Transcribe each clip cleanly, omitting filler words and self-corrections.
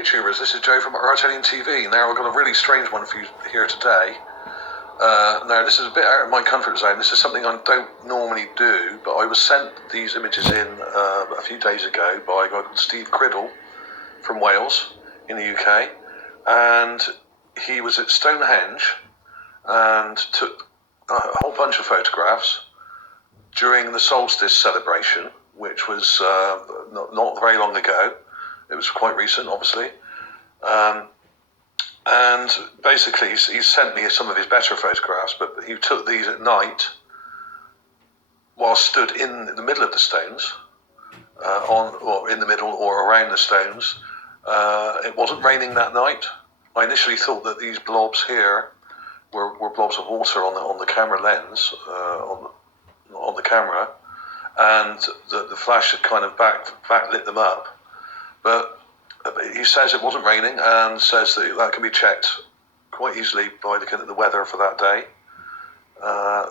YouTubers, this is Joe from Artelian TV. Now I've got a really strange one for you here today. Now this is a bit out of my comfort zone. This is something I don't normally do, but I was sent these images in a few days ago by a guy called Steve Criddle from Wales in the UK, and he was at Stonehenge and took a whole bunch of photographs during the solstice celebration, which was not very long ago. It was quite recent, obviously. And basically, he sent me some of his better photographs, but he took these at night while stood in the middle of the stones, or in the middle or around the stones. It wasn't raining that night. I initially thought that these blobs here were blobs of water on the camera lens, on the camera, and the flash had kind of backlit them up. But he says it wasn't raining, and says that can be checked quite easily by looking at the weather for that day.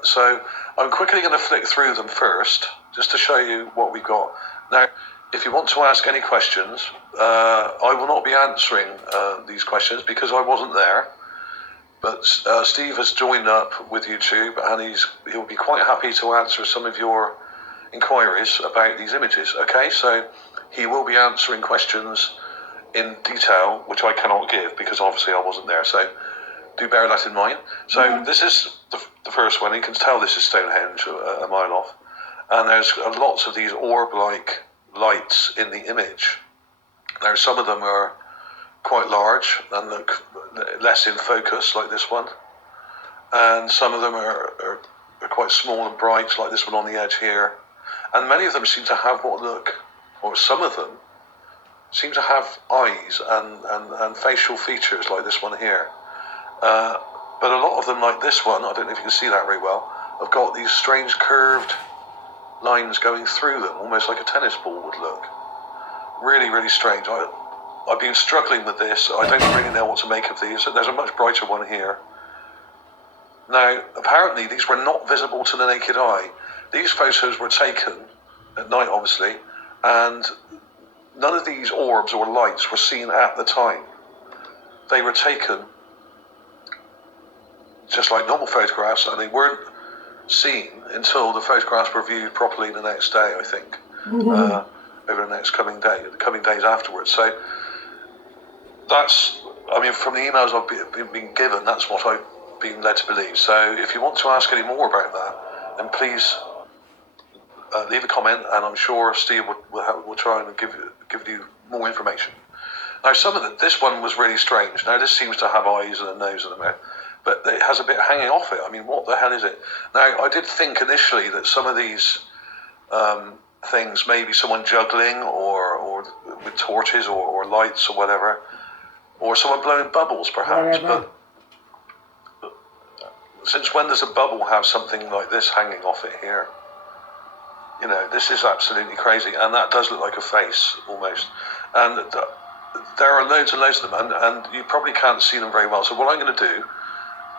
So I'm quickly going to flick through them first, just to show you what we've got. Now, if you want to ask any questions, I will not be answering these questions because I wasn't there. But Steve has joined up with YouTube, and he'll be quite happy to answer some of your inquiries about these images. Okay, so he will be answering questions in detail, which I cannot give because obviously I wasn't there. So do bear that in mind. So This is the first one. You can tell this is Stonehenge a mile off, and there's lots of these orb-like lights in the image. Now some of them are quite large and look less in focus, like this one, and some of them are quite small and bright, like this one on the edge here. And many of them seem to have some of them seem to have eyes and facial features, like this one here. But a lot of them, like this one, I don't know if you can see that very well, have got these strange curved lines going through them, almost like a tennis ball would look. Really, really strange. I've been struggling with this. I don't really know what to make of these. There's a much brighter one here. Now, apparently these were not visible to the naked eye. These photos were taken at night, obviously, and none of these orbs or lights were seen at the time. They were taken just like normal photographs, and they weren't seen until the photographs were viewed properly the next day, I think, over the next coming days afterwards. So that's, I mean, from the emails I've been given, that's what I've been led to believe. So if you want to ask any more about that, then please leave a comment, and I'm sure Steve will try and give you more information. Now, this one was really strange. Now, this seems to have eyes and a nose and a mouth, but it has a bit hanging off it. I mean, what the hell is it? Now, I did think initially that some of these things, maybe someone juggling or with torches or lights or whatever, or someone blowing bubbles perhaps. But since when does a bubble have something like this hanging off it here? You know, this is absolutely crazy, and that does look like a face almost. And there are loads and loads of them, and you probably can't see them very well. So what I'm going to do,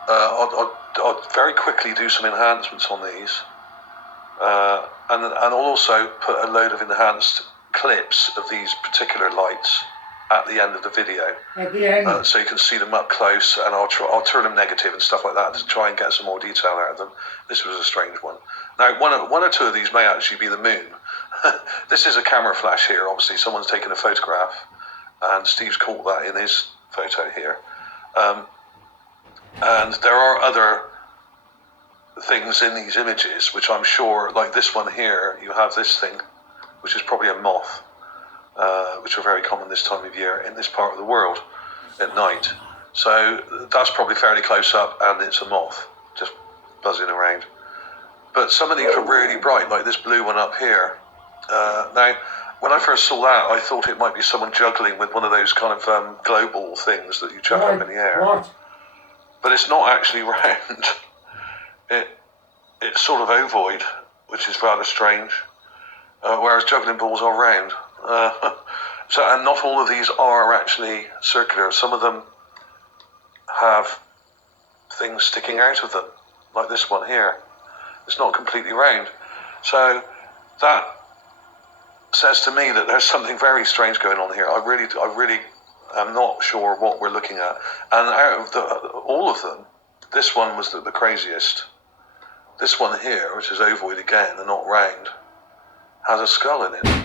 I'll very quickly do some enhancements on these, and I'll also put a load of enhanced clips of these particular lights at the end of the video, so you can see them up close, and I'll turn them negative and stuff like that to try and get some more detail out of them. This was a strange one. Now, one or two of these may actually be the moon. This is a camera flash here. Obviously, someone's taken a photograph, and Steve's caught that in his photo here. And there are other things in these images, which I'm sure, like this one here, you have this thing, which is probably a moth, which are very common this time of year in this part of the world at night. So that's probably fairly close up, and it's a moth just buzzing around. But some of these are really bright, like this blue one up here. Now, when I first saw that, I thought it might be someone juggling with one of those kind of glow ball things that you chuck up in the air. But it's not actually round. It's sort of ovoid, which is rather strange, whereas juggling balls are round. And not all of these are actually circular. Some of them have things sticking out of them, like this one here. It's not completely round. So that says to me that there's something very strange going on here. I really I'm not sure what we're looking at. And out of all of them, this one was the craziest. This one here, which is ovoid again and not round, has a skull in it.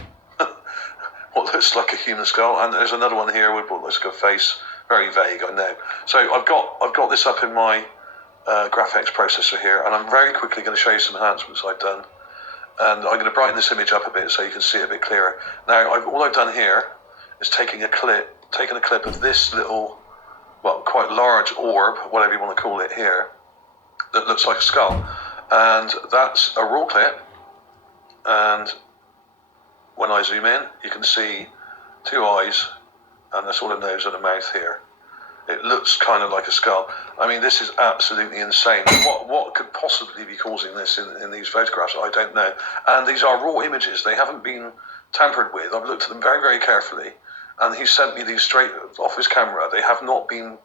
What looks like a human skull. And there's another one here with what looks like a face. Very vague, I know. So I've got this up in my graphics processor here, and I'm very quickly going to show you some enhancements I've done. And I'm going to brighten this image up a bit so you can see it a bit clearer. Now, all I've done here is taking a clip of this little, well, quite large orb, whatever you want to call it here, that looks like a skull. And that's a raw clip. And when I zoom in, you can see two eyes and a sort of nose and a mouth here. It looks kind of like a skull. I mean, this is absolutely insane. What could possibly be causing this in these photographs? I don't know. And these are raw images. They haven't been tampered with. I've looked at them very, very carefully. And he sent me these straight off his camera. They have not been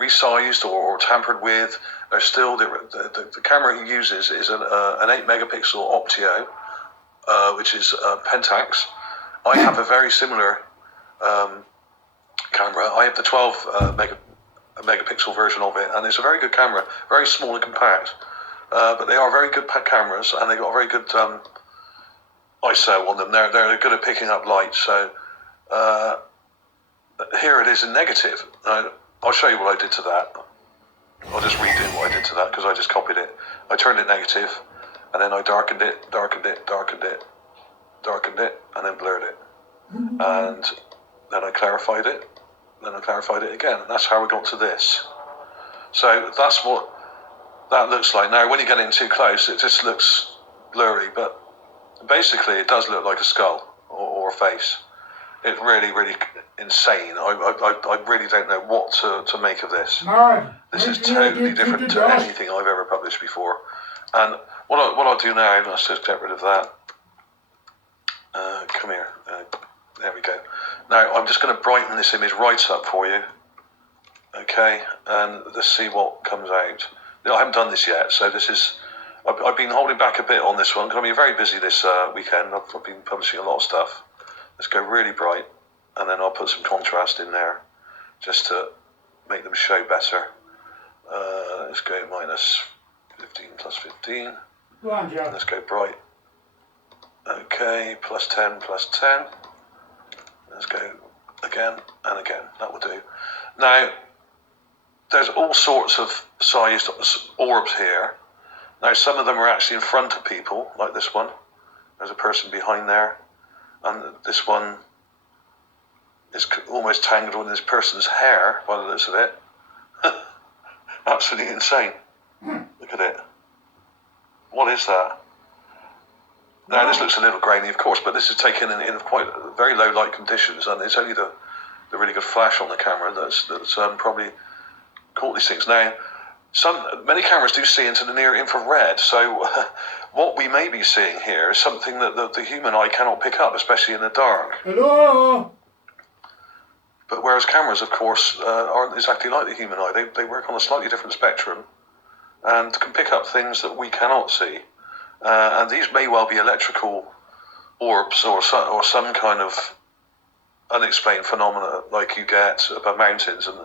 resized or tampered with. They're still, the camera he uses is an 8 megapixel Optio, which is Pentax. I have a very similar camera. I have the 12 megapixel version of it, and it's a very good camera, very small and compact, but they are very good cameras, and they've got a very good ISO on them. They're good at picking up light. So here it is in negative. I'll show you what I did to that. I'll just redo what I did to that because I just copied it. I turned it negative, and then I darkened it, and then blurred it, and then I clarified it. Then I clarified it again. And that's how we got to this. So that's what that looks like. Now, when you get in too close, it just looks blurry, but basically it does look like a skull or a face. It's really, really insane. I really don't know what to make of this. This is totally different to anything I've ever published before. And what I'll do now, let's just get rid of that. Come here. There we go. Now, I'm just going to brighten this image right up for you. Okay, and let's see what comes out. I haven't done this yet, so this is... I've been holding back a bit on this one, because I've been very busy this weekend. I've been publishing a lot of stuff. Let's go really bright, and then I'll put some contrast in there, just to make them show better. Let's go minus 15 plus 15. Go on, Joe. Let's go bright. Okay, plus 10 plus 10. Let's go again and again. That will do. Now, there's all sorts of sized orbs here. Now, some of them are actually in front of people, like this one. There's a person behind there. And this one is almost tangled in this person's hair, by the looks of it. Absolutely insane. Look at it. What is that? Now, this looks a little grainy, of course, but this is taken in quite very low light conditions, and it's only the really good flash on the camera that's probably caught these things. Now, many cameras do see into the near infrared, so what we may be seeing here is something that the human eye cannot pick up, especially in the dark. Hello? But whereas cameras, of course, aren't exactly like the human eye. They work on a slightly different spectrum and can pick up things that we cannot see. And these may well be electrical orbs or some kind of unexplained phenomena like you get above mountains and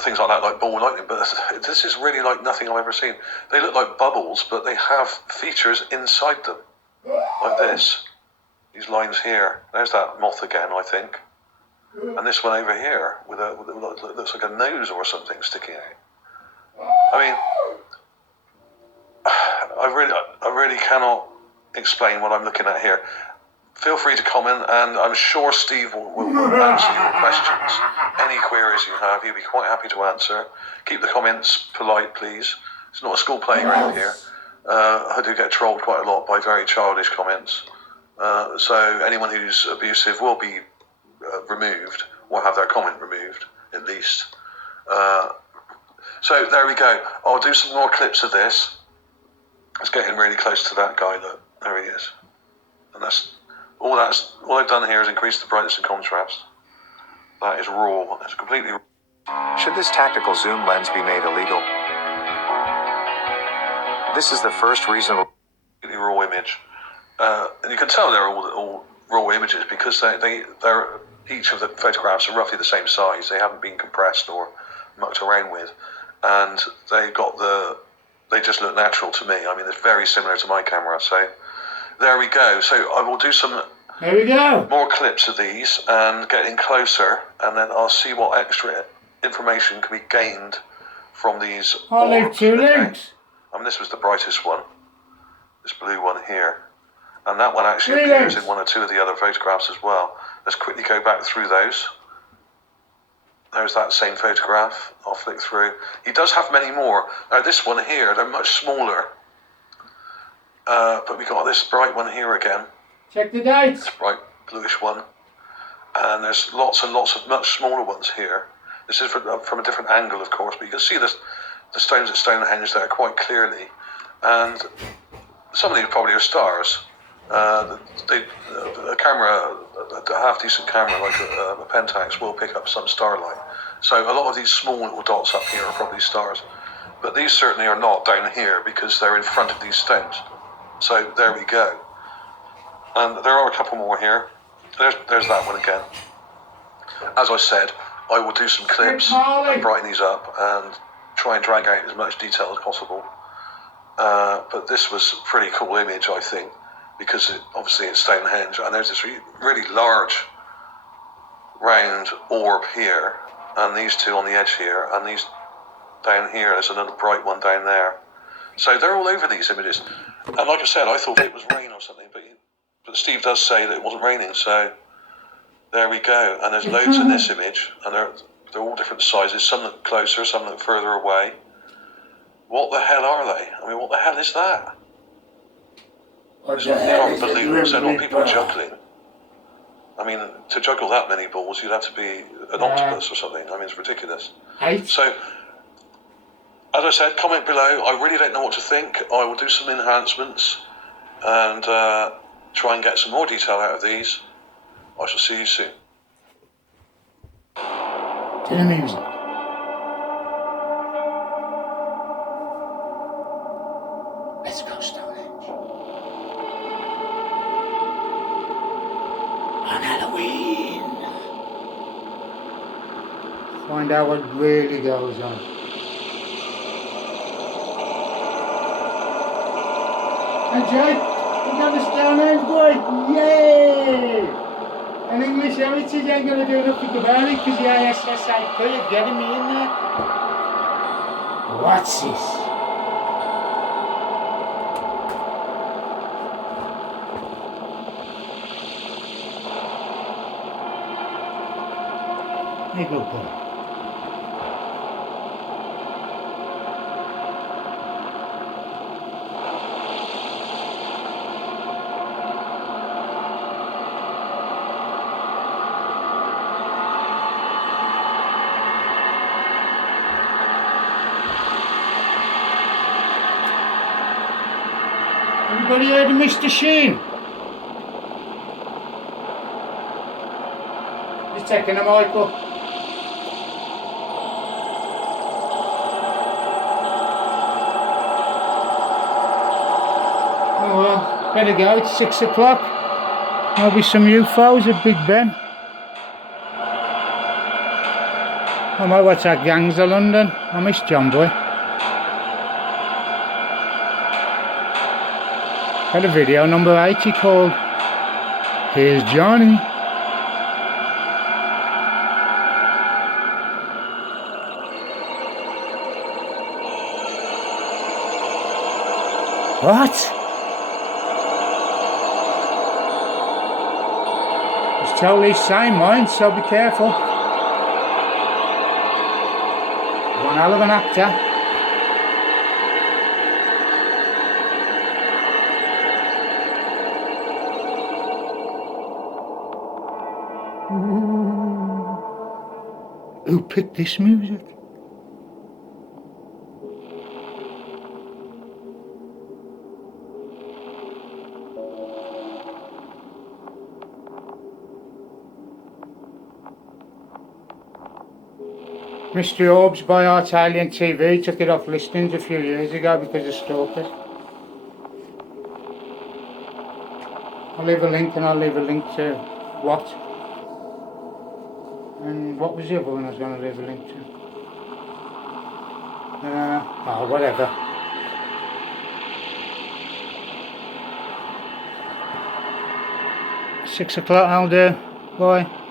things like that, like ball lightning. But this is really like nothing I've ever seen. They look like bubbles, but they have features inside them, like this. These lines here. There's that moth again, I think. And this one over here with looks like a nose or something sticking out. I mean, I really cannot explain what I'm looking at here. Feel free to comment, and I'm sure Steve will answer your questions. Any queries you have, he'll be quite happy to answer. Keep the comments polite, please. It's not a school playground here. I do get trolled quite a lot by very childish comments. So anyone who's abusive will be removed, or have their comment removed, at least. So there we go. I'll do some more clips of this. It's getting really close to that guy. Look, there he is. And all I've done here is increase the brightness and contrast. That is raw. It's completely raw. Should this tactical zoom lens be made illegal? This is the first reasonable raw image. And you can tell they're all raw images because they're each of the photographs are roughly the same size. They haven't been compressed or mucked around with, and they just look natural to me. I mean, it's very similar to my camera. So there we go. So I will do some There we go. more clips of these and get in closer, and then I'll see what extra information can be gained from these I'll leave orbs. 2 Okay? links. I mean, this was the brightest one, this blue one here. And that one actually 3 appears links. in 1 or 2 of the other photographs as well. Let's quickly go back through those. There's that same photograph. I'll flick through. He does have many more. Now this one here, they're much smaller. But we got this bright one here again. Check the dates. Bright bluish one. And there's lots and lots of much smaller ones here. This is from a different angle, of course, but you can see the stones at Stonehenge there quite clearly. And some of these probably are stars. A camera, a half-decent camera like a Pentax will pick up some starlight. So a lot of these small little dots up here are probably stars. But these certainly are not down here because they're in front of these stones. So there we go. And there are a couple more here. There's that one again. As I said, I will do some clips and brighten these up and try and drag out as much detail as possible. But this was a pretty cool image, I think, because obviously it's Stonehenge, and there's this really large round orb here, and these 2 on the edge here, and these down here, there's another bright one down there. So they're all over these images. And like I said, I thought it was rain or something, but Steve does say that it wasn't raining, so there we go. And there's loads in this image, and they're all different sizes. Some look closer, some look further away. What the hell are they? I mean, what the hell is that? It's not balloons, they're not people juggling. I mean, to juggle that many balls, you'd have to be an octopus or something. I mean, it's ridiculous. 8. So, as I said, comment below. I really don't know what to think. I will do some enhancements and try and get some more detail out of these. I shall see you soon. To the music. Let's go, Stonehenge. On Halloween. Find out what really goes on. Hey Jake, we got the Stonehenge boy. Yay! And English heritage ain't gonna do nothing about it because the ISSIP are getting me in there. What's this? Hey, good boy. Anybody heard of Mr. Sheen? Just checking a Michael. Oh well, better go, it's 6 o'clock. There'll be some UFOs at Big Ben. I might watch that Gangs of London. I miss John Boy. Got a video number 80 called Here's Johnny. What? It's totally same mind, so be careful. One hell of an actor. Who picked this music? Mystery Orbs by Italian TV took it off listings a few years ago because of stalkers. I'll leave a link, and I'll leave a link to what. And what was the other one I was going to leave a link to? Oh, whatever. 6 o'clock I'll do. Bye.